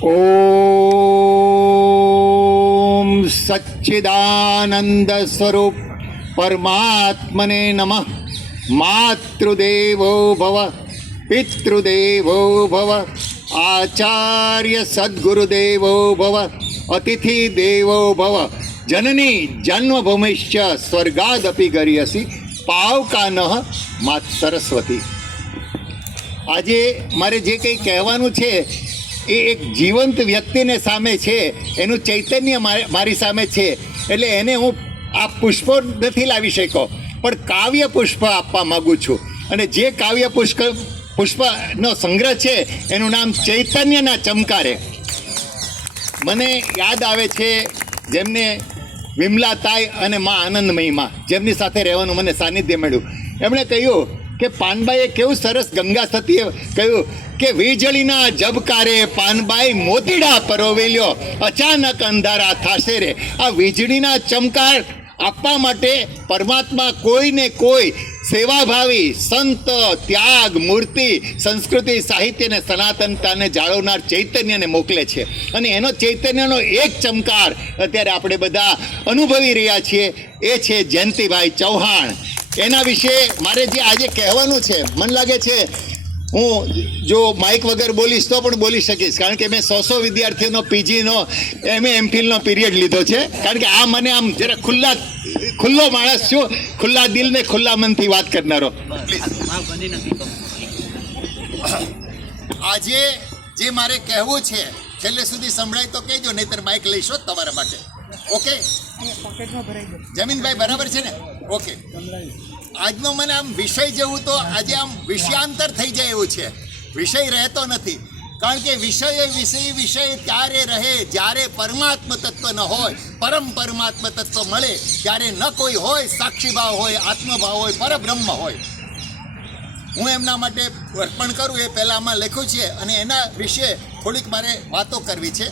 ઓમ સચ્ચિદાનંદ સ્વરૂપ પરમાત્મને નમઃ માતૃદેવો ભવ પિતૃદેવો ભવ આચાર્ય સદ્ગુરુદેવો ભવ અતિથિ દેવો ભવ જનની જન્મભૂમિશ્ચ સ્વર્ગાદપી ગરિયસી પાવકાન માત સરસ્વતી આજે મારે જે કંઈ કહેવાનું છે એ એક જીવંત વ્યક્તિને સામે છે. એનું ચૈતન્ય મારે- સામે છે. એટલે એને હું આ પુષ્પો નથી લાવી શક્યો. પણ કાવ્ય પુષ્પ આપવા માગું છું. અને જે કાવ્ય પુષ્પ પુષ્પનો સંગ્રહ છે, એનું નામ ચૈતન્યના ચમકારે. મને યાદ આવે છે જેમને વિમલા તાઈ અને મા આનંદમયીમાં, જેમની સાથે રહેવાનું મને સાનિધ્ય મળ્યું. એમણે કહ્યું કે પાનબાઈએ કેવું સરસ ગંગા સતીએ કહ્યું કે વીજળીના જબકારે પાનબાઈ મોતીડા પરોવેલ્યો. અચાનક અંધારા થાશે રે. આ વીજળીના ચમકાર આપવા માટે પરમાત્મા કોઈને કોઈ સેવાભાવી, સંત, ત્યાગ, મૂર્તિ, સંસ્કૃતિ સાહિત્યને સનાતનતાને જાળવનાર ચૈતન્યને મોકલે છે. અને એનો ચૈતન્યનો એક ચમકાર અત્યારે આપણે બધા અનુભવી રહ્યા છીએ. એ છે જયંતિભાઈ ચૌહાણ. એના વિશે મારે જે આજે કહેવાનું છે મને લાગે છે હું જો માઇક વગર બોલીશ તો પણ બોલી શકીશ. કારણ કે મેં સો સો વિદ્યાર્થીઓનો પીજીનો એમ એ એમફિલનો પીરિયડ લીધો છે. કારણ કે આ મને આમ જરા ખુલ્લા ખુલ્લો માણસ છું. ખુલ્લા દિલને ખુલ્લા મનથી વાત કરનારો. આજે જે મારે કહેવું છે છેલ્લે સુધી સંભળાય તો કહેજો નહીતર માઇક લઈશો જ તમારા માટે. ઓકે જમીનભાઈ બરાબર છે ને? ઓકે આજનો મને આમ વિષય જેવું તો આજે આમ વિષયાંતર થઈ જાય એવું છે. વિષય રહેતો નથી. કારણ કે વિષય વિષય વિષય ત્યારે રહે જ્યારે પરમાત્મ તત્વ ન હોય, પરમ પરમાત્મ તત્વ મળે ત્યારે ન કોઈ હોય, સાક્ષીભાવ હોય, આત્મભાવ હોય, પરબ્રહ્મ હોય. હું એમના માટે અર્પણ કરું એ પહેલાંમાં લખ્યું છે અને એના વિશે થોડીક મારે વાતો કરવી છે.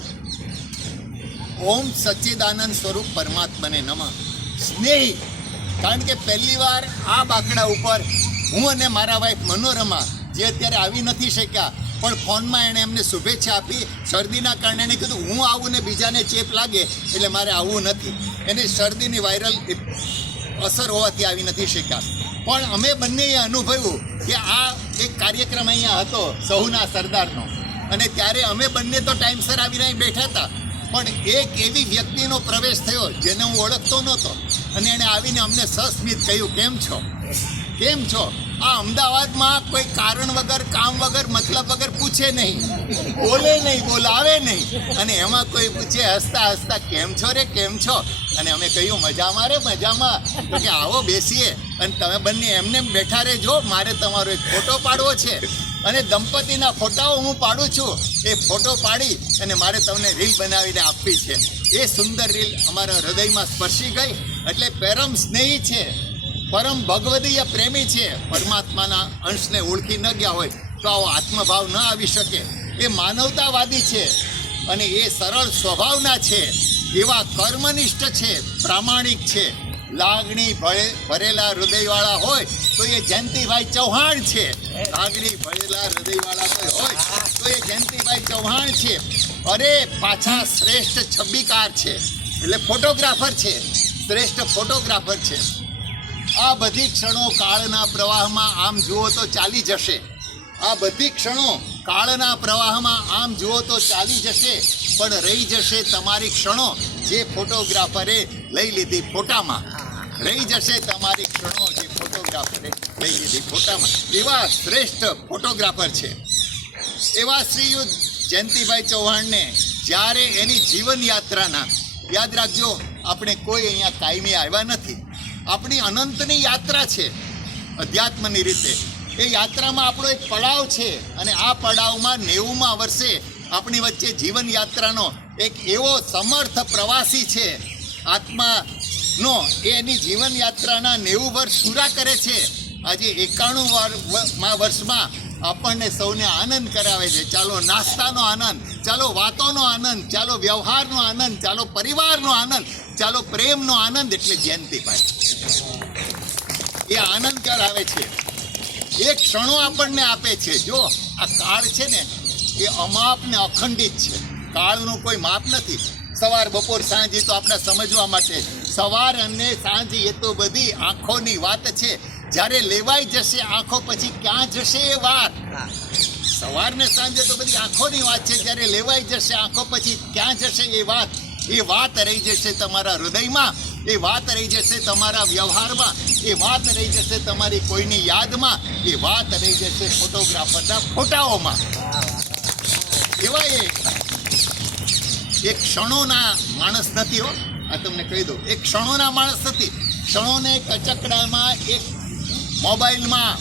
ઓમ સચ્ચિદાનંદ સ્વરૂપ પરમાત્માને નમઃ. સ્નેહી કારણ કે પહેલી વાર આ બાકડા ઉપર હું અને મારા વાઈફ મનોરમા, જે અત્યારે આવી નથી શક્યા, પણ ફોનમાં એણે એમને શુભેચ્છા આપી. શરદીના કારણે એણે કીધું, હું આવું ને બીજાને ચેપ લાગે, એટલે મારે આવવું નથી. એને શરદીની વાયરલ અસર હોવાથી આવી નથી શક્યા. પણ અમે બંનેએ અનુભવ્યું કે આ એક કાર્યક્રમ અહીંયા હતો, સહુના સરદારનો. અને ત્યારે અમે બંને તો ટાઈમસર આવીને બેઠા હતા. પણ એક એવી વ્યક્તિનો પ્રવેશ થયો જેને હું ઓળખતો નહોતો. અને એણે આવીને અમને સસ્મિત કહ્યું, કેમ છો? કેમ છો? આ અમદાવાદમાં કોઈ કારણ વગર, કામ વગર, મતલબ વગર પૂછે નહીં. બોલે નહીં, બોલાવે નહીં. અને એમાં કોઈ પૂછે, હસતા હસતા, કેમ છો રે? કેમ છો? અને અમે કહ્યું, મજામાં રે, મજામાં. તો કે, આવો બેસીએ. અને તમે બંને એમને બેઠા રહેજો. મારે તમારો એક ફોટો પાડવો છે. અને દંપતીના ફોટાઓ હું પાડું છું. એ ફોટો પાડી અને મારે તમને રીલ બનાવીને આપવી છે. એ સુંદર રીલ અમારા હૃદયમાં સ્પર્શી ગઈ એટલે પરમ સ્નેહી છે. પરમ ભગવદીય પ્રેમી છે. પરમાત્માના અંશને ઓળખી ન ગયા હોય તો આવો આત્મભાવ ન આવી શકે. એ માનવતાવાદી છે અને એ સરળ સ્વભાવના છે. એવા કર્મનિષ્ઠ છે. પ્રામાણિક છે. લાગણી ભરે ભરેલા હૃદયવાળા હોય તો એ જયંતિભાઈ ચૌહાણ છે. લાગણી ભરેલા હૃદયવાળા કોઈ હોય તો એ જયંતિભાઈ ચૌહાણ છે. અરે પાછા શ્રેષ્ઠ છબીકાર છે. એટલે ફોટોગ્રાફર છે. શ્રેષ્ઠ ફોટોગ્રાફર છે. આ બધી ક્ષણો કાળના પ્રવાહમાં આમ જુઓ તો ચાલી જશે. આ બધી ક્ષણો કાળના પ્રવાહમાં આમ જુઓ તો ચાલી જશે. પણ રહી જશે તમારી ક્ષણો જે ફોટોગ્રાફરે લઈ લીધી ફોટામાં. રહી જશે તમારી ક્ષણો જે ફોટોગ્રાફરે લઈ લીધી ફોટામાં. એવા શ્રેષ્ઠ ફોટોગ્રાફર છે. એવા શ્રીયુત જયંતિભાઈ ચૌહાણને જ્યારે એની જીવન યાત્રાના યાદ રાખજો, આપણે કોઈ અહીંયા કાયમી આવ્યા નથી. આપણી અનંતની યાત્રા છે અધ્યાત્મની રીતે. એ યાત્રામાં આપણો એક પડાવ છે અને આ પડાવમાં નેવુંમાં વર્ષે આપણી વચ્ચે જીવન યાત્રાનો એક એવો સમર્થ પ્રવાસી છે. આત્માનો એ એની જીવન યાત્રાના નેવું વર્ષ પૂરા કરે છે. આજે એકાણું માં વર્ષમાં આપણને સૌને આનંદ કરાવે છે. ચાલો નાસ્તાનો આનંદ, ચાલો વાતોનો આનંદ, ચાલો વ્યવહારનો આનંદ, ચાલો પરિવારનો આનંદ, ચાલો પ્રેમનો આનંદ એટલે જયંતિભાઈ એ આનંદ કરાવે છે. એ ક્ષણો આપણને આપે છે. જો આ કાળ છે ને, એ અમાપ ને અખંડિત છે. કાળનું કોઈ માપ નથી. સવાર બપોર સાંજ તો આપણે સમજવા માટે સવાર અને સાંજ એ તો બધી આંખોની વાત છે. જ્યારે લેવાઈ જશે આંખો પછી ક્યાં જશે એ વાત? સવાર ને સાંજે તો બધી આંખોની વાત છે. જ્યારે લેવાઈ જશે આંખો પછી ક્યાં જશે એ વાત? એ વાત રહી જશે તમારા હૃદયમાં. એ વાત રહી જશે તમારા વ્યવહારમાં. એ વાત રહી જશે તમારી કોઈની યાદમાં. એ વાત રહી જશે ફોટોગ્રાફરના ફોટાઓમાં. એવા એ એક ક્ષણોના માણસ નથી હો. આ તમને કહી દઉં. એક ક્ષણોના માણસ હતી. ક્ષણોને કચકડામાં એક મોબાઈલમાં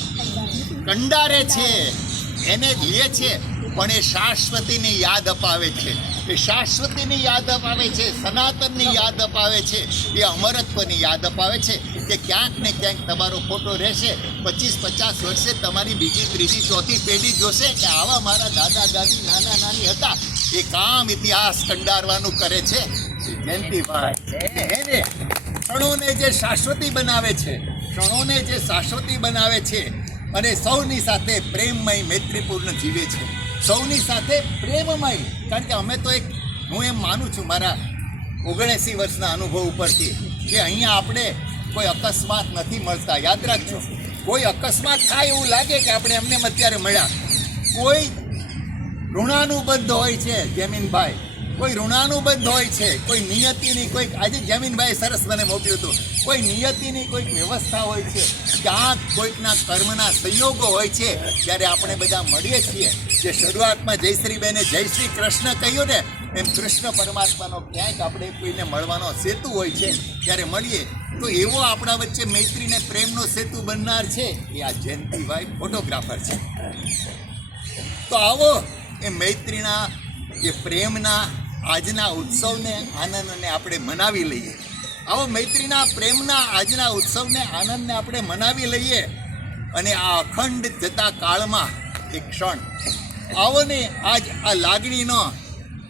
કંડારે છે. એને લે છે, પણ એ શાશ્વતીની યાદ અપાવે છે. એ શાશ્વતીની યાદ અપાવે છે, સનાતનની યાદ અપાવે છે, એ અમરત્વની યાદ અપાવે છે કે ક્યાંક ને ક્યાંક તમારો ફોટો રહેશે. પચીસ, પચાસ વર્ષે તમારી બીજી, ત્રીજી, ચોથી પેઢી જોશે કે આવા મારા દાદા, દાદી, નાના, નાની હતા. એ કામ ઇતિહાસ કંડારવાનું કરે છે. જયંતિભાઈ એને ક્ષણોને જે શાશ્વતી બનાવે છે ક્ષણોને જે શાશ્વતી બનાવે છે અને સૌની સાથે પ્રેમમય મૈત્રીપૂર્ણ જીવે છે. સૌની સાથે પ્રેમમય. કારણ કે અમે તો એક, હું એમ માનું છું મારા ઓગણએંસી વર્ષના અનુભવ ઉપરથી કે અહીંયા આપણે કોઈ અકસ્માત નથી મળતા. યાદ રાખજો, કોઈ અકસ્માત થાય એવું લાગે કે આપણે એમને અત્યારે મળ્યા. કોઈ ઋણાનુબદ્ધ હોય છે, જમીનભાઈ. કોઈ ઋણાનુબદ્ધ હોય છે, કોઈ નિયતિની કોઈક આજે જમીનભાઈ સરસ મને મોકલ્યું હતું. કોઈ નિયતિની કોઈક વ્યવસ્થા હોય છે, ક્યાંક કોઈકના કર્મના સંયોગો હોય છે, ત્યારે આપણે બધા મળીએ છીએ. જે શરૂઆતમાં જયશ્રીબેને જય શ્રી કૃષ્ણ કહ્યું ને, એમ કૃષ્ણ પરમાત્માનો ક્યાંક આપણે કોઈને મળવાનો સેતુ હોય છે, ત્યારે મળીએ. તો એવો આપણા વચ્ચે મૈત્રીને પ્રેમનો સેતુ બનનાર છે, એ આ જયંતિભાઈ ફોટોગ્રાફર છે. તો આવો, એ મૈત્રીના, એ પ્રેમના આજના ઉત્સવને આનંદને આપણે મનાવી લઈએ. આવો મૈત્રીના પ્રેમના આજના ઉત્સવને આનંદને આપણે મનાવી લઈએ. અને આ અખંડ જતા કાળમાં એક ક્ષણ. આવો ને આજ આ લાગણીનો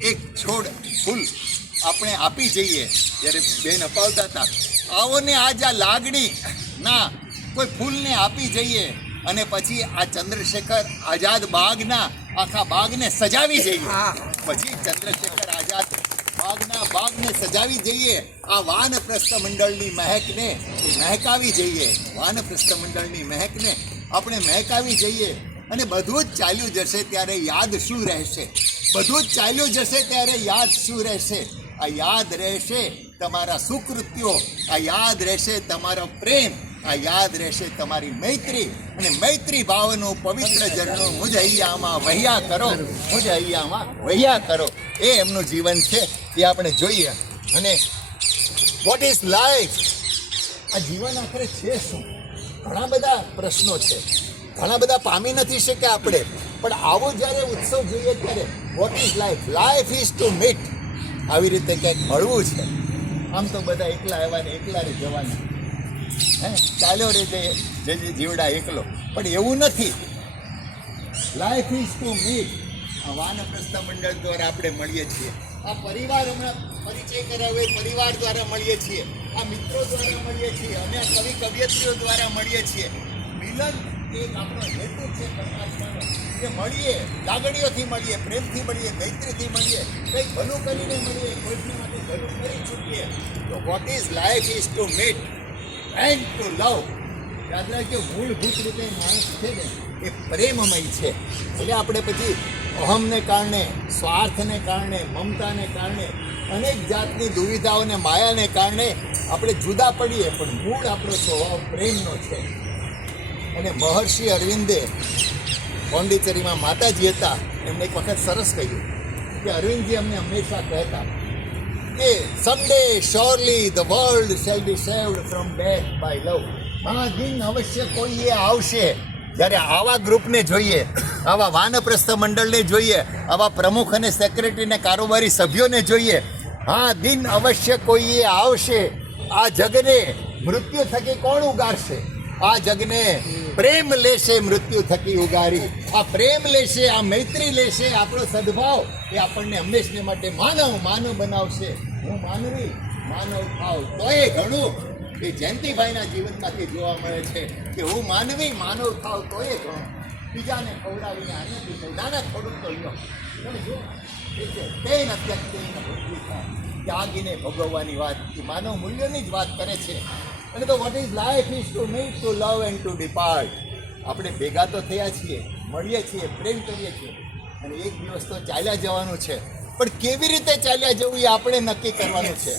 એક છોડ ફૂલ આપણે આપી જઈએ. જ્યારે બેન અપાવતા હતા. આવો ને આજ આ લાગણી ના કોઈ ફૂલને આપી જઈએ. અને પછી આ ચંદ્રશેખર આઝાદ બાગના આખા બાગને સજાવી જઈએ. પછી ચંદ્રશેખર આઝાદ બાગના બાગને સજાવી જઈએ આ વાનપ્રસ્થ મંડળની મહેકને મહેકાવી જઈએ વાનપ્રસ્થ મંડળની મહેકને આપણે મહેકાવી જઈએ અને બધું જ ચાલ્યું જશે ત્યારે યાદ શું રહેશે? બધું જ ચાલ્યું જશે ત્યારે યાદ શું રહેશે? આ યાદ રહેશે તમારા સુકૃત્યો, આ યાદ રહેશે તમારો પ્રેમ આ યાદ રહેશે તમારી મૈત્રી અને મૈત્રી ભાવનું પવિત્ર ઝરણું મુજ અહીંયામાં વહ્યા કરો. મુજ અહીંયામાં વહ્યા કરો. એ એમનું જીવન છે એ આપણે જોઈએ. અને વોટ ઇઝ લાઈફ આ જીવન આખરે છે શું? ઘણા બધા પ્રશ્નો છે. ઘણા બધા પામી નથી શક્યા આપણે. પણ આવો જ્યારે ઉત્સવ જોઈએ ત્યારે what is life life is to meet આવી રીતે ક્યાંક મળવું છે. આમ તો બધા એકલા આવ્યા ને એકલા રે જવાના. હે, ચાલ્યો રે જે જીવડા એકલો. પણ એવું નથી. લાઈફ ઇઝ ટુ મીટ આ વાનપ્રસ્થ મંડળ દ્વારા આપણે મળીએ છીએ. આ પરિવાર હમણાં પરિચય કરાવે, પરિવાર દ્વારા મળીએ છીએ. આ મિત્રો દ્વારા મળીએ છીએ. અને આ કવિ કવિયત્રીઓ દ્વારા મળીએ છીએ. મિલન એક આપણો હેતુ છે પરમાત્માનો. કે મળીએ, લાગણીઓથી મળીએ, પ્રેમથી મળીએ, મૈત્રીથી મળીએ, કંઈક ભલું કરીને મળીએ, કોઈકને માટે ભલું કરી છૂટીએ તો what is life is to meet and to love. યાદ રાખજો, મૂળભૂત રીતે માણસ છે ને, એ પ્રેમમય છે. એટલે આપણે પછી અહમને કારણે, સ્વાર્થને કારણે, મમતાને કારણે, અનેક જાતની દુવિધાઓને માયાને કારણે આપણે જુદા પડીએ, પણ મૂળ આપણો સ્વભાવ પ્રેમનો છે. અને મહર્ષિ અરવિંદે પોંડિચેરીમાં માતાજી હતા, એમને એક વખત સરસ કહ્યું કે અરવિંદજી અમને હંમેશા કહેતા કે someday surely the world shall be saved from death by love આ દિન અવશ્ય કોઈએ આવશે? જ્યારે આવા ગ્રુપને જોઈએ, આવા વાનપ્રસ્થ મંડળને જોઈએ, આવા પ્રમુખ અને સેક્રેટરી અને કારોબારી સભ્યોને જોઈએ હા દિન અવશ્ય કોઈએ આવશે? આ જગને મૃત્યુ થકી કોણ ઉગારશે આ જગને પ્રેમ લેશે મૃત્યુ થકી ઉગારી આ પ્રેમ લેશે, આ મૈત્રી લેશે, આપણો સદભાવ એ આપણને હંમેશને માટે માનવ માનવ બનાવશે. હું માનવી, માનવ થાવ એ ઘણું. એ જયંતિભાઈના જીવનમાંથી જોવા મળે છે કે હું માનવી, માનવ થાવ તોય ઘણું. બીજાને ખવડાવીને આનંદ થઈ ના ના થોડુંક તો લ્યો. તમે જો, એ તેન અત્યક્તેન ત્યાગીને ભોગવવાની વાત, એ માનવ મૂલ્યોની જ વાત કરે છે. અને તો what is life is to meet to love and to depart આપણે ભેગા તો થયા છીએ, મળીએ છીએ, પ્રેમ કરીએ છીએ, અને એક દિવસ તો ચાલ્યા જવાનું છે. પણ કેવી રીતે ચાલ્યા જવું એ આપણે નક્કી કરવાનું છે.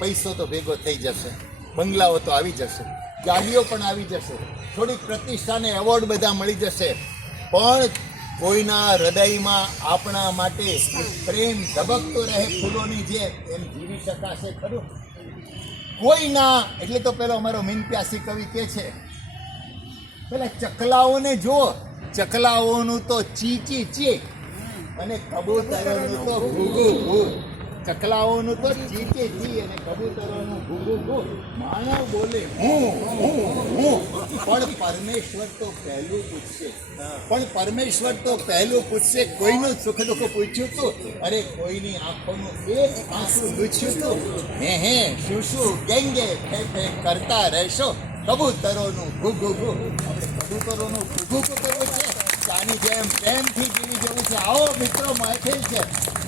પૈસો તો ભેગો થઈ જશે, બંગલાઓ તો આવી જશે, ગાડીઓ પણ આવી જશે, થોડીક પ્રતિષ્ઠાને એવોર્ડ બધા મળી જશે. પણ કોઈના હૃદયમાં આપણા માટે પ્રેમ ધબકતો રહે, ફૂલોની જેમ એમ જીવી શકાશે ખરું? કોઈના, એટલે તો પેલો અમારો મીનપ્યાસી કવિ કે છે, પેલા ચકલાઓને જો ચકલાઓનું તો ચી ચી ચી, અને કબૂતરોનું તો ભૂગુ ઘૂ ચકલાઓનું તો ચીચે ચી અને કબૂતરોનું ઘૂઘુ ઘૂ માનવ બોલે, હું હું હું. પણ પરમેશ્વર તો પહેલું પૂછશે. પણ પરમેશ્વર તો પહેલું પૂછશે. કોઈનું સુખ દુઃખ પૂછ્યું તું? અરે, કોઈની આંખોનું એક આંસુ લૂછ્યું તું? હે હે, શું શું? ગેંગે, ફે ફે કરતા રહેશો. કબૂતરોનું ઘુ ઘુ આપણે કબૂતરોનું ઘુ ઘુ કરવું છે. ચાની જેમ પ્રેમથી જીવી જવું છે. આવો મિત્રો મહેફિલ છે.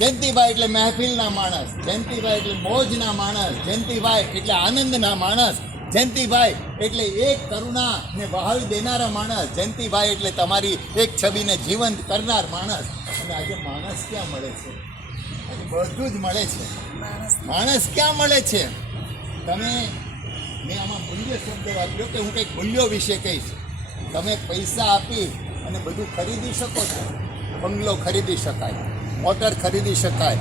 જયંતિભાઈ એટલે મહેફિલના માણસ જયંતિભાઈ એટલે મોજના માણસ જયંતિભાઈ એટલે આનંદના માણસ જયંતિભાઈ એટલે એક કરુણા ને વહાવી દેનારા માણસ જયંતિભાઈ એટલે તમારી એક છબીને જીવંત કરનાર માણસ. અને આજે માણસ ક્યાં મળે છે? આજે બધું જ મળે છે. માણસ. ક્યાં મળે છે? તમે મેં આમાં મૂલ્ય શબ્દ વાપર્યો કે હું કંઈક મૂલ્યો વિશે કહીશ? તમે પૈસા આપી અને બધું ખરીદી શકો છો? બંગલો ખરીદી શકાય. મોટર ખરીદી શકાય,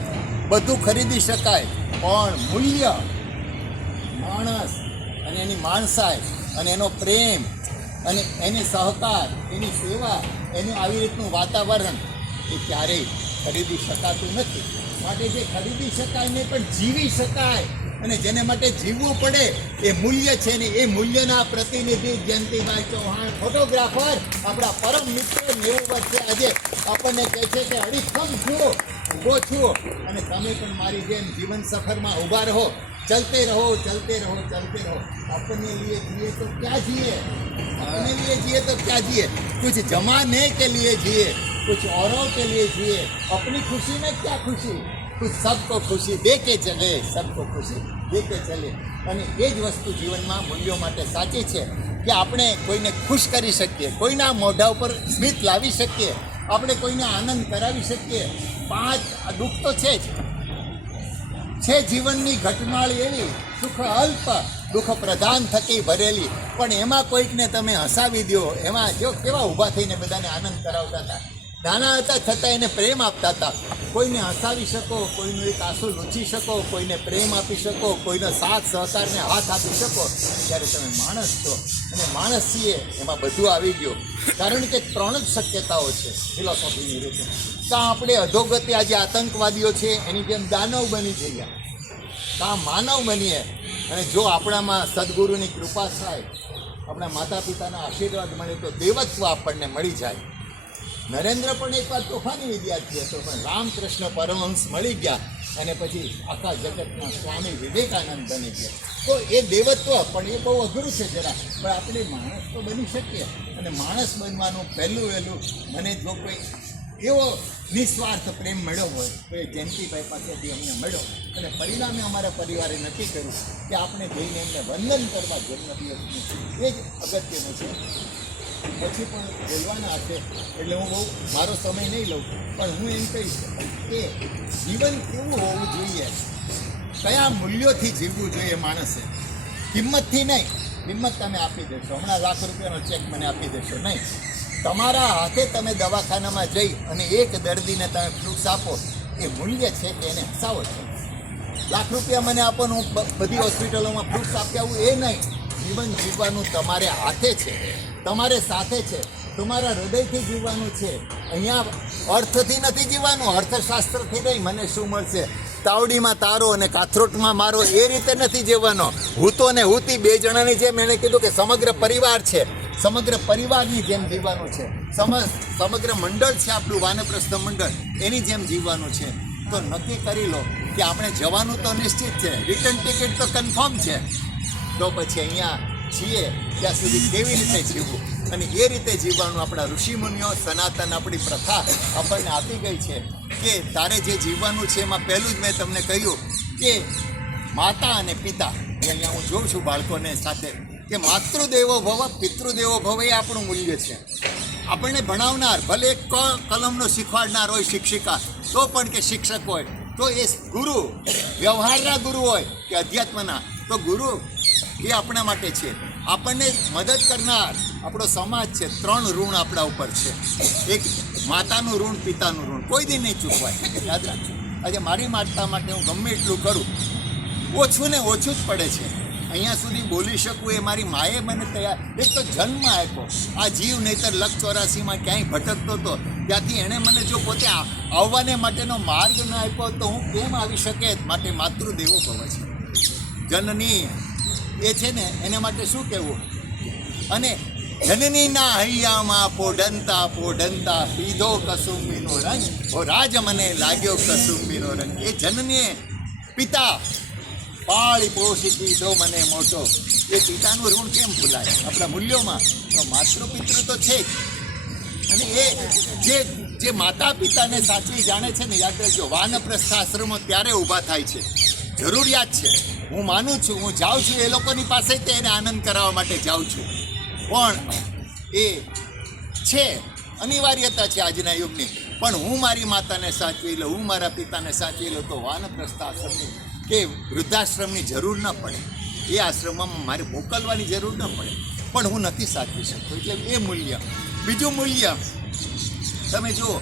બધું ખરીદી શકાય, પણ મૂલ્ય માણસ અને એની માણસાઈ અને એનો પ્રેમ અને એની સહકાર, એની સેવા, એનું આવી રીતનું વાતાવરણ એ ક્યારેય ખરીદી શકાતું નથી. માટે જે ખરીદી શકાય ને પણ જીવી શકાય. અને જેને માટે જીવવું પડે એ મૂલ્ય છે ને એ મૂલ્યના પ્રતિનિધિ જયંતિભાઈ ચૌહાણ ફોટોગ્રાફર આપણા પરમ મિત્ર નેવું વર્ષે આજે આપણને કહે છે કે અડીખમ છું ઊભો છું અને તમે પણ મારી જેમ જીવન સફરમાં ઊભા રહો ચલતે રહો ચલતે રહો ચલતે રહો अपने लिए जिए तो क्या जिए अपने लिए जिए तो क्या जिए कुछ जमाने के लिए जिए कुछ औरों के लिए जिए अपनी खुशी में क्या खुशी ખુશ સબકો ખુશી દે કે ચલે, સબકો ખુશી દે કે ચલે. અને એ જ વસ્તુ જીવનમાં મૂલ્યો માટે સાચી છે કે આપણે કોઈને ખુશ કરી શકીએ, કોઈના મોઢા ઉપર સ્મિત લાવી શકીએ, આપણે કોઈને આનંદ કરાવી શકીએ. પાંચ દુઃખ તો છે જ. છે જીવનની ઘટનાળ એવી, સુખ અલ્પ, દુઃખ પ્રધાન થકી ભરેલી. પણ એમાં કોઈકને તમે હસાવી દો એમાં જો કેવા ઊભા થઈને બધાને આનંદ કરાવતા હતા? નાના હતા છતાં એને પ્રેમ આપતા હતા. કોઈને હસાવી શકો, કોઈનું એક આંસુ લૂછી શકો, કોઈને પ્રેમ આપી શકો, કોઈનો સાથ સહકારને હાથ આપી શકો. ત્યારે તમે માણસ છો અને માણસ છીએ એમાં બધું આવી ગયું. કારણ કે ત્રણ જ શક્યતાઓ છે, ફિલોસોફીની રીતે. કાં આપણે અધોગતિ આજે આતંકવાદીઓ છે, એની જેમ દાનવ બની જઈએ. કાં માનવ બનીએ. અને જો આપણામાં સદગુરુની કૃપા થાય, આપણા માતા પિતાના આશીર્વાદ મળે, તો દેવત્વ આપણને મળી જાય. નરેન્દ્ર પણ એક વાર તોફાની વિદ્યાર્થી હતો, પણ રામકૃષ્ણ પરમહંસ મળી ગયા અને પછી આખા જગતના સ્વામી વિવેકાનંદ બની ગયા. તો એ દેવત્વ પણ એ બહુ અઘરું છે જરા, પણ આપણે માણસ તો બની શકીએ. અને માણસ બનવાનું પહેલું વહેલું મને જો કોઈ એવો નિસ્વાર્થ પ્રેમ મળ્યો હોય, તો એ જયંતિભાઈ પાસેથી અમને મળ્યો. અને પરિણામે અમારા પરિવારે નક્કી કર્યું કે આપણે જઈને એમને વંદન કરવા જન્મદિવસનું એ જ અગત્યનું છે. પછી પણ બોલવાના હશે, એટલે હું બહુ, મારો સમય નહીં લઉં. પણ હું એમ કહીશ કે જીવન કેવું હોવું જોઈએ? કયા મૂલ્યોથી જીવવું જોઈએ માણસે? કિંમતથી નહીં. કિંમત તમે આપી દેશો. હમણાં લાખ રૂપિયાનો ચેક મને આપી દેશો. નહીં. તમારા હાથે તમે દવાખાનામાં જઈ અને એક દર્દીને તમે ફ્રૂટ્સ આપો, એ મૂલ્ય છે કે એને હસાવો છે? લાખ રૂપિયા મને આપો હું બધી હોસ્પિટલોમાં ફ્રૂટ્સ આપી આવું, એ નહીં. જીવન જીવવાનું તમારે હાથે છે. તમારે સાથે છે. તમારા હૃદયથી જીવવાનું છે. અહીંયા અર્થથી નથી જીવવાનું અર્થશાસ્ત્રથી નહીં મને શું મળશે? તાવડીમાં તારો અને કાથરોટમાં મારો એ રીતે નથી જીવવાનો. હૂતો ને હૂતી બે જણાની જેમ એણે કીધું કે સમગ્ર પરિવાર છે. સમગ્ર પરિવારની જેમ જીવવાનું છે. સમ, સમગ્ર મંડળ છે આપણું, વાનપ્રસ્થ મંડળ. એની જેમ જીવવાનું છે. તો નક્કી કરી લો કે આપણે જવાનું તો નિશ્ચિત છે. રિટર્ન ટિકિટ તો કન્ફર્મ છે. તો પછી અહીંયા છીએ, ત્યાં સુધી કેવી રીતે જીવવું? અને એ રીતે જીવવાનું આપણા ઋષિમુનિઓ, સનાતન આપણી પ્રથા આપણને આપી ગઈ છે કે તારે જે જીવવાનું છે એમાં પહેલું જ મેં તમને કહ્યું કે માતા અને પિતા અહીંયા હું જોઉં છું બાળકોને સાથે, કે માતૃદેવો ભવ, પિતૃદેવો ભવ એ આપણું મૂલ્ય છે. આપણને ભણાવનાર, ભલે એક કલમનો શીખવાડનાર હોય શિક્ષિકા, તો પણ કે શિક્ષક હોય, તો એ ગુરુ, વ્યવહારના ગુરુ હોય કે અધ્યાત્મના, તો ગુરુ એ આપણા માટે છે. આપણને મદદ કરનાર આપણો સમાજ છે. ત્રણ ઋણ આપણા ઉપર છે. એક માતાનું ઋણ, પિતાનું ઋણ. કોઈ દી નહીં ચૂકવાય. યાદ રાખજો. આજે મારી માતા માટે હું ગમે એટલું કરું, ઓછું ને ઓછું જ પડે છે. અહીંયા સુધી બોલી શકું એ મારી માએ મને તૈયાર, એક તો જન્મ આપ્યો. આ જીવ નહીતર લખ ચોરાસીમાં ક્યાંય ભટકતો હતો ત્યાંથી એણે મને જો પોતે આવવાને માટેનો માર્ગ ન આપ્યો તો હું કેમ આવી શકે? માટે માતૃદેવો ભવ છે. જનની એ છે ને, એને માટે શું કહેવું? અને જનનીના હૈયામાં પોઢંતા પોઢંતા પીધો કસુંબીનો રંગ. ઓ રાજ, મને લાગ્યો કસુંબીનો રંગ. એ જનનીએ પિતા પાળી પોષી પીધો મને મોટો. એ પિતાનું ઋણ કેમ ભૂલાય? આપણા મૂલ્યોમાં તો માતૃ પિતૃ તો છે અને એ જે જે માતા પિતાને સાચવી જાણે છે ને, યાદ રાખજો વાનપ્રસ્થ આશ્રમો ત્યારે ઊભા થાય છે. જરૂરિયાત છે. હું માનું છું, હું જાઉં છું એ લોકોની પાસે જ એને આનંદ કરાવવા માટે જાઉં છું. પણ એ છે, અનિવાર્યતા છે આજના યુગની. પણ હું મારી માતાને સાચવી લઉં, હું મારા પિતાને સાચવી લઉં તો વાનપ્રસ્થ આશ્રમની કે વૃદ્ધાશ્રમની જરૂર ન પડે. એ આશ્રમમાં મારે મોકલવાની જરૂર ન પડે. પણ હું નથી સાચવી શકતો. એટલે એ મૂલ્ય. બીજું મૂલ્ય. તમે જુઓ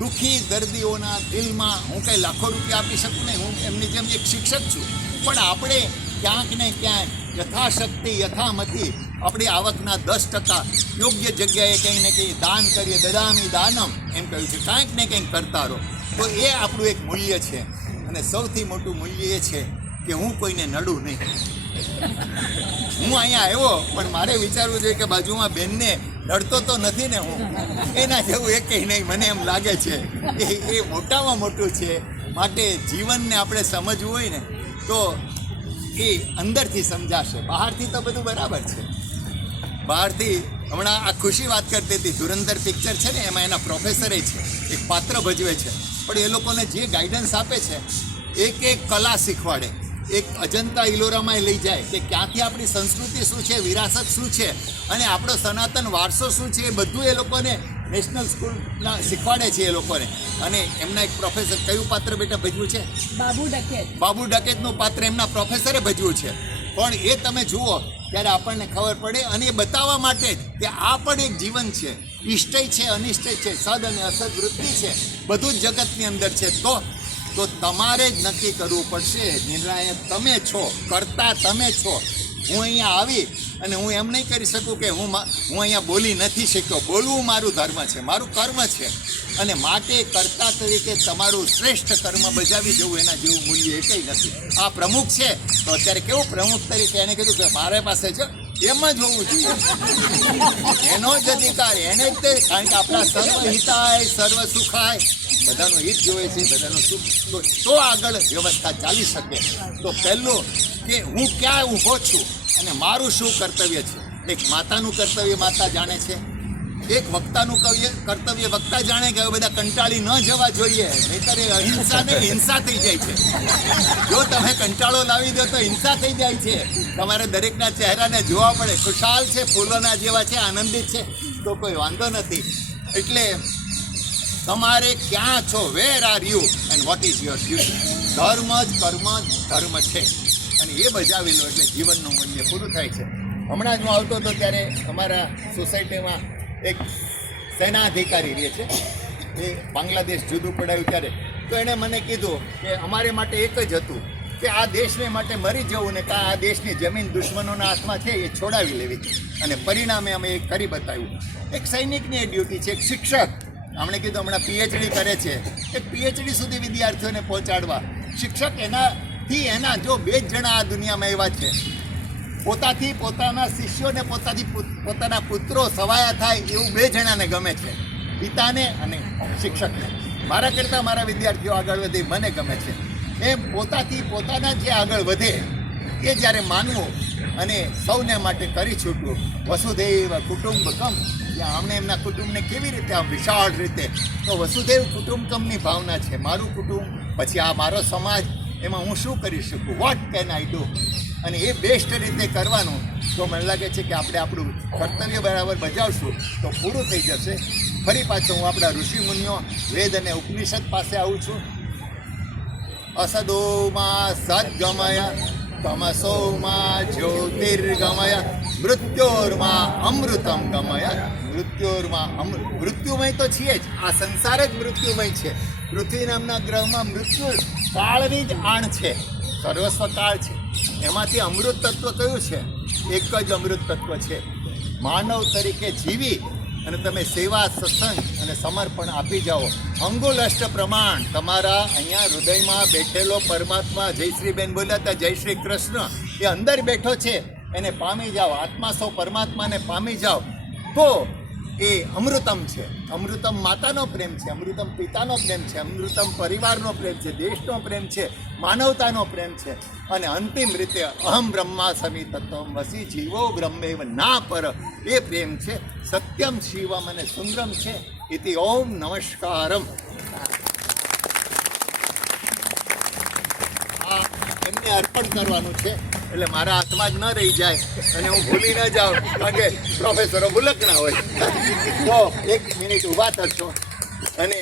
દુઃખી દર્દીઓના દિલમાં હું કંઈ લાખો રૂપિયા આપી શકું નહીં, હું એમની જેમ એક શિક્ષક છું. પણ આપણે ક્યાંક ને ક્યાંક યથાશક્તિ, યથામતી આપણી આવકના દસ ટકા યોગ્ય જગ્યાએ કંઈ ને કંઈ દાન કરીએ, દદામી દાનમ એમ કહ્યું છે. કાંઈક ને કંઈક કરતા રહો. તો એ આપણું એક મૂલ્ય છે. અને સૌથી મોટું મૂલ્ય એ છે કે હું કોઈને નડું નહીં. હું અહીંયા આવ્યો, પણ મારે વિચારવું જોઈએ કે બાજુમાં બેનને લડતો તો નથી ને હું. એના જેવું એક નહીં, મને એમ લાગે છે. એ એ મોટામાં મોટું છે. માટે જીવનને આપણે સમજવું હોય ને, તો એ અંદરથી સમજાશે. બહારથી તો બધું બરાબર છે. બહારથી હમણાં આ ખુશી વાત કરતી હતી, ધુરંધર પિક્ચર છે ને, એમાં એના પ્રોફેસરે છે, એક પાત્ર ભજવે છે. પણ એ લોકોને જે ગાઈડન્સ આપે છે, એક એક કલા શીખવાડે. એક અજંતા ઇલોરામાં લઈ જાય કે ક્યાંથી આપણી સંસ્કૃતિ શું છે વિરાસત શું છે અને આપણો સનાતન વારસો શું છે એ બધું એ લોકોને નેશનલ સ્કૂલના શીખવાડે છે એ લોકોને. અને એમના એક પ્રોફેસર કયું પાત્ર બેટા ભજવું છે? બાબુ ડકેત. બાબુ ડકેતનું પાત્ર એમના પ્રોફેસરે ભજવું છે. પણ એ તમે જુઓ ત્યારે આપણને ખબર પડે અને એ બતાવવા માટે જ કે આ પણ એક જીવન છે. ઇષ્ટય છે અનિષ્ટય છે સદ અને અસદ વૃત્તિ છે. બધું જ જગતની અંદર છે. તો તો તમારે જ નક્કી કરવું પડશે. નિર્ણાયક તમે છો, કરતા તમે છો. હું અહીંયા આવી અને હું એમ નહીં કરી શકું કે હું હું અહીંયા બોલી નથી શક્યો. બોલવું મારું ધર્મ છે, મારું કર્મ છે. અને માટે કર્તા તરીકે તમારું શ્રેષ્ઠ કર્મ બજાવી જવું એના જેવું મૂલ્ય એ કંઈ નથી. આ પ્રમુખ છે, તો અત્યારે કેવું પ્રમુખ તરીકે એને કીધું કે મારે પાસે છે, એમ જ હોવું જોઈએ. એનો જ અધિકાર, એને જ કારણ કે આપણા સર્વ હિતાય સર્વ સુખાય બધાનું હિત જોવે છે, બધાનું સુખ તો- આગળ વ્યવસ્થા ચાલી શકે. તો પહેલું કે હું ક્યાં ઊભો છું અને મારું શું કર્તવ્ય છે? એક માતાનું કર્તવ્ય માતા જાણે છે. એક વક્તાનું કવ્ય, કર્તવ્ય વક્તા જાણે કે બધા કંટાળી ન જવા જોઈએ. નહીતર એ અહિંસા નહીં હિંસા થઈ જાય છે. જો તમે કંટાળો લાવી દો તો હિંસા થઈ જાય છે. તમારે દરેકના ચહેરાને જોવા પડે ખુશાલ છે, ફૂલોના જેવા છે, આનંદિત છે. તો કોઈ વાંધો નથી. એટલે તમારે ક્યાં છો? Where are you and what is your future ધર્મ જ કર્મ જ ધર્મ છે. અને એ બજાવેલો એટલે જીવનનું મૂલ્ય પૂરું થાય છે. હમણાં જ હું આવતો હતો ત્યારે અમારા સોસાયટીમાં એક સેનાધિકારી રહે છે. એ બાંગ્લાદેશ જુદું પડાયું ત્યારે. તો એણે મને કીધું કે અમારે માટે એક જ હતું કે આ દેશને માટે મરી જવું ને કાં આ દેશની જમીન દુશ્મનોના હાથમાં છે એ છોડાવી લેવી. અને પરિણામે અમે એ કરી બતાવ્યું. એક સૈનિકની એ ડ્યુટી છે, એક શિક્ષક. હમણે કીધું, હમણાં પીએચડી કરે છે. એ પીએચડી સુધી વિદ્યાર્થીઓને પહોંચાડવા. શિક્ષક એનાથી એના જો બે જ જણા આ દુનિયામાં એવા છે, પોતાથી પોતાના શિષ્યોને પોતાથી પોતાના પુત્રો સવાયા થાય એવું બે જણાને ગમે છે, પિતાને અને શિક્ષકને. મારા કરતાં મારા વિદ્યાર્થીઓ આગળ વધે, મને ગમે છે. એ પોતાથી પોતાના જે આગળ વધે એ જ્યારે માનવું અને સૌને માટે કરી છૂટવું, વસુદેવ કુટુંબકમ આમણે એમના કુટુંબને કેવી રીતે આમ વિશાળ રીતે, તો વસુદેવ કુટુંબકમની ભાવના છે, મારું કુટુંબ, પછી આ મારો સમાજ, એમાં હું શું કરી શકું? વોટ કેન આઈ ડુ અને એ બેસ્ટ રીતે કરવાનું, તો મને લાગે છે કે આપણે આપણું કર્તવ્ય બરાબર બજાવશું, તો પૂરું થઈ જશે. ફરી પાછો હું આપણા ઋષિમુનિઓ વેદ અને ઉપનિષદ પાસે આવું છું. અસદોમાં સદગમય તમસોમાં જ્યોતિર્ગમય મૃત્યોર્માં અમૃતમ ગમય મૃત્યોર્માં અમૃત મૃત્યુમય તો છીએ જ। આ સંસાર જ મૃત્યુમય છે। પૃથ્વી નામના ગ્રહમાં મૃત્યુ કાળની જ આણ છે। સર્વસ્વ કાળ છે। એમાંથી અમૃત તત્વ કયું છે? એક જ અમૃત તત્વ છે। માનવ તરીકે જીવી અને તમે સેવા, સત્સંગ અને સમર્પણ આપી જાઓ. અંગુલ અષ્ટ પ્રમાણ તમારા અહીંયા હૃદયમાં બેઠેલો પરમાત્મા જયશ્રીબેન બોલ્યા હતા, જય શ્રી કૃષ્ણ. એ અંદર બેઠો છે. એને પામી જાઓ. આત્મા સૌ પરમાત્માને પામી જાઓ. તો એ અમૃતમ છે. અમૃતમ માતાનો પ્રેમ છે, અમૃતમ પિતાનો પ્રેમ છે, અમૃતમ પરિવારનો પ્રેમ છે, દેશનો પ્રેમ છે, માનવતાનો પ્રેમ છે. અને અંતિમ રીતે અહમ બ્રહ્માસમી તત્વમ વસી જીવો બ્રહ્મેવ ના પર. એ પ્રેમ છે, સત્યમ શિવમ અને સુંદરમ છે. ઇતિ ઓમ નમસ્કારમ આ એમને અર્પણ કરવાનું છે. એટલે મારા હાથમાં જ ન રહી જાય અને હું ભૂલી ન જાઉં કારણ કે પ્રોફેસરો ભૂલકના હોય. તો એક મિનિટ ઊભા થશો અને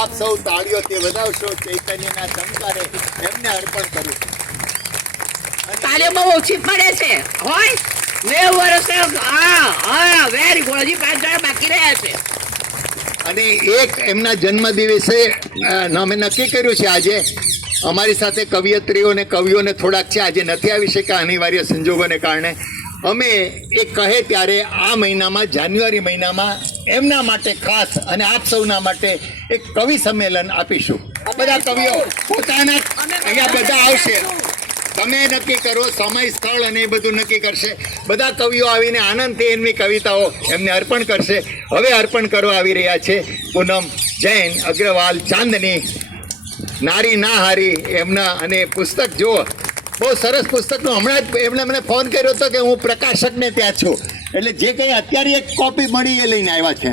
આપ સૌ તાળીઓથી વધાવશો ચૈતન્યના ચમકારે એમને અર્પણ કરું. અને બહુ ઓછી પડે છે. હોય? નેવું વર્ષ હા હા વેરી ગુડ હજી પાંચ જણા બાકી રહ્યા છે. અને એક એમના જન્મ દિવસે અમે નક્કી કર્યું છે આજે અમારી સાથે કવિયત્રીઓ અને કવિઓને થોડાક છે. આજે નથી આવી શક્યા અનિવાર્ય સંજોગોને કારણે. અમે એ કહે ત્યારે આ મહિનામાં જાન્યુઆરી મહિનામાં એમના માટે ખાસ અને આપ સૌના માટે એક કવિ સંમેલન આપીશું. બધા કવિઓ પોતાના અહીંયા બધા આવશે. તમે નક્કી કરો સમય સ્થળ અને એ બધું નક્કી કરશે. બધા કવિઓ આવીને આનંદથી એમની કવિતાઓ એમને અર્પણ કરશે. હવે અર્પણ કરવા આવી રહ્યા છે. પૂનમ જૈન અગ્રવાલ ચાંદની. નારી ના હારી એમના અને પુસ્તક જુઓ. બહુ સરસ પુસ્તકનું હમણાં જ એમણે મને ફોન કર્યો હતો કે હું પ્રકાશકને ત્યાં છું. એટલે જે કંઈ અત્યારે એક કોપી મળી એ લઈને આવ્યા છે.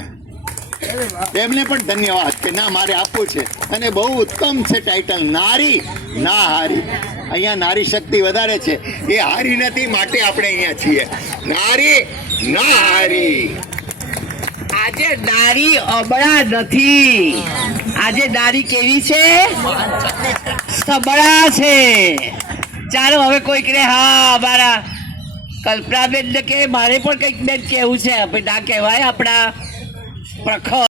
એમને પણ ધન્યવાદ કે ના, મારે આપવું છે. અને બહુ ઉત્તમ છે ટાઇટલ નારી ના હારી. અહીંયા નારી શક્તિ વધારે છે. એ હારી નથી, માટે આપણે અહીંયા છીએ. નારી ના હારી. આજે દારી અબળા નથી. આજે દારી કેવી છે? સબળા છે. ચાલો, હવે કોઈક રે, હા, અમારા કલ્પનાબેન ને કે, મારે પણ કંઈક બેન કેવું છે. ના કહેવાય આપણા પ્રખર